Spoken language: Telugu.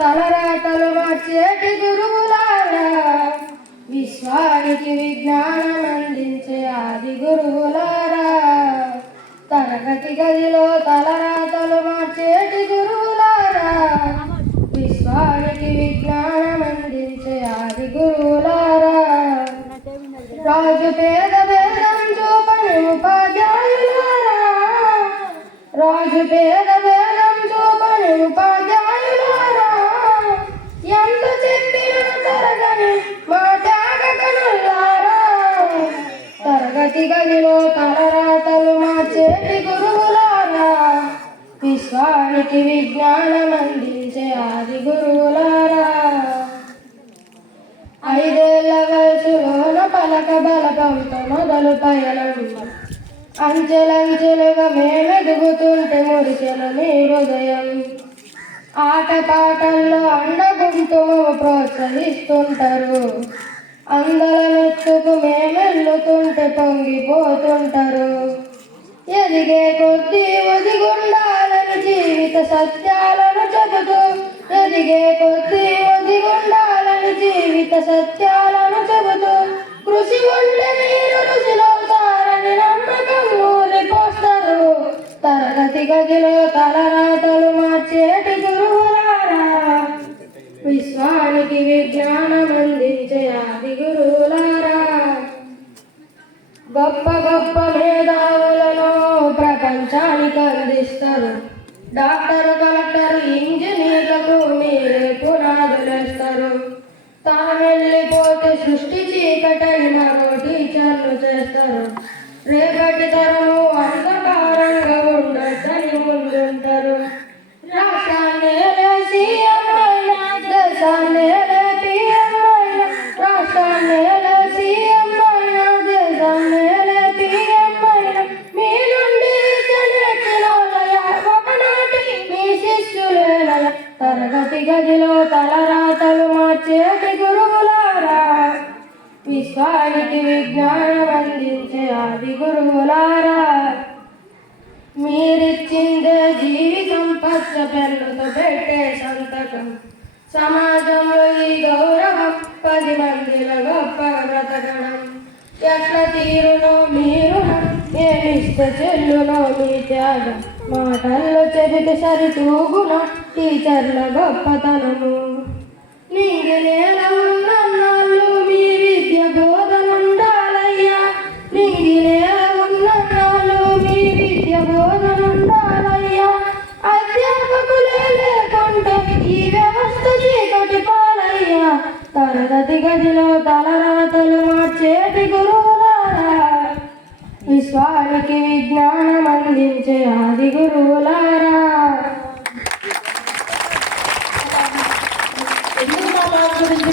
తలరాతలు మార్చేటి గురువులారా, విశ్వానికి విజ్ఞానం అందించే ఆది గురువులారా. తరగతి గదిలో తలరాతలు మార్చేటి గురువులారా, విశ్వానికి విజ్ఞానం అందించే ఆది గురువులారా. రాజు పేద భేదం చూపని ఉపాధ్యాయులారా, రాజు పేద భేదం చూపని ఉపాధ్యాయులారా. ఎంత చెప్పినా తరగని మా త్యాగకనులారా, తరగతి గదిలో తలరాతలు మార్చేటి గురువులారా, విశ్వానికి విజ్ఞానం అందించే ఆది గురువులారా. 5 ఏళ్ల వయసులోన పలక బలపంతో మొదలు పయనం, అంచెలంచెలుగా మేమెదుగుతుంటే మురిచెను మీ హృదయం. ఆటపాటల్లో అండగుంటూ ప్రోత్సహిస్తుంటారు, అందలమెత్తుకు మేమెల్లుతుంటే పొంగిపోతుంటారు. ఎదిగే కొద్దీ ఒదిగుండాలని జీవిత సత్యాలను చెబుతూ, ఎదిగే కొద్దీ ఒదిగుండాలని జీవిత సత్యాలను చెబుతూ, కృషి ఉంటే మీరు రుచిలవుతారని నమ్మకం ఊరిపోస్తారు. తరగతి గదిలో తలరాతలు మార్చేటి గురువులారా, విశ్వానికి విజ్ఞానం అందించే ఆది గురువులారా. గొప్ప గొప్ప మేధావులను ప్రపంచానికి అందిస్తారు, డాక్టర్ కలెక్టర్ ఇంజనీర్లకు మీరే పునాదులేస్తారు. తామెళ్ళిపోతే సృష్టి చీకటని మరో టీచర్లు చేస్తారు. రేపటి తరము అంధకారంగా ఉండొద్దని ముందుంటారు. రాష్ట్రాన్ని సీఎం అయినా, దేశాన్ని పిఎం అయినా, రాష్ట్రాన్ని సీఎం అయినా, దేశాన్ని పిఎం అయినా, మీ నుండి చెలెక్కినోలయ ఒకనాటి మీ శిష్యులేనయ. తరగతి గదిలో తలరాతలు మార్చేటి గురువులారా, విశ్వానికి విజ్ఞానం అందించే ఆది గురువులారా. మీరిచ్చిందే జీవితం పచ్చ పెన్నుతో పెట్టే సంతకం, సమాజంలో ఈ గౌరవం 10 మందిలో గొప్పగా బ్రతకడం. ఎట్ల తీరునో మీరు ఏమిస్తే చెల్లునో మీ త్యాగం, మాటల్లో చెబితే సరితూగున టీచర్ల గొప్పతనము. నింగి నేల ఉన్నన్నాళ్ళు మీ విద్య బోధనుండాలయ్యా, నింగి నేల ఉన్నన్నాళ్ళు మీ విద్య బోధనుండాలయ్యా. అధ్యాపకులే లేకుంటే ఈ వ్యవస్థ చీకటి పాలయ్యా. తరగతి గదిలో తలరాతలు మార్చేటి గురువులారా, విశ్వానికి విజ్ఞానం అందించే ఆది గురువులారా. ఎందుకు మా బాబు గురించి